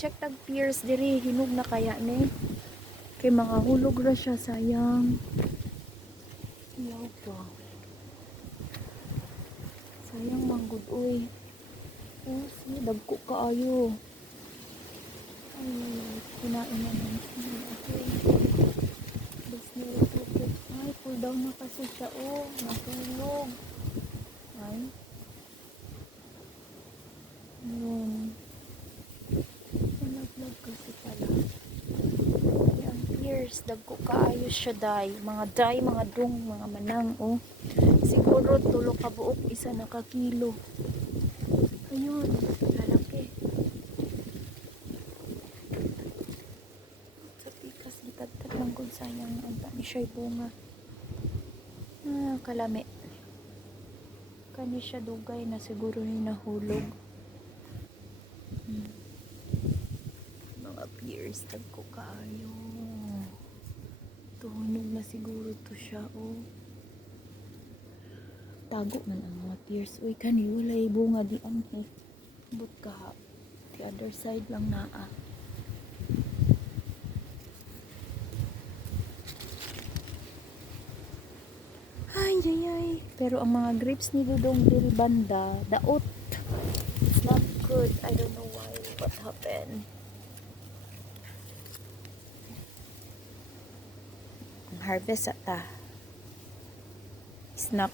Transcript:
check tag pears diri, hinog na kaya ni. Kay mga hulog ra siya, sayang. Yaw pa. Sayang manggod oy. Oh, sige, dagko kaayo. Ay, kinain naman siya. Okay. Ay, pull down na kasi siya. Oh, natulog. Ay. Ayun. Nalaglag kasi pala. Ay, ang pears. Dagko kaayos siya, day. Mga dung, mga manang. Oh. Siguro, tulo ka buok. Isa nakakilo. Ayun. Lalaki. Sa pikas, gitagtag lang kung sayang. Ang tani siya'y bunga. Ah, kalami. Kani siya dugay na siguro ni nahulog. Mga pears, tagko kayo. Tuhunog na siguro to siya, oh. Tago man ang mga pears. Uy, kani, walay bunga di ang but ka. The other side lang naa. Ay, ay, ay. Pero ang mga grapes ni Dudong diri banda, daot. It's not good. I don't know why. What happened? Ang harvest ata. Snap.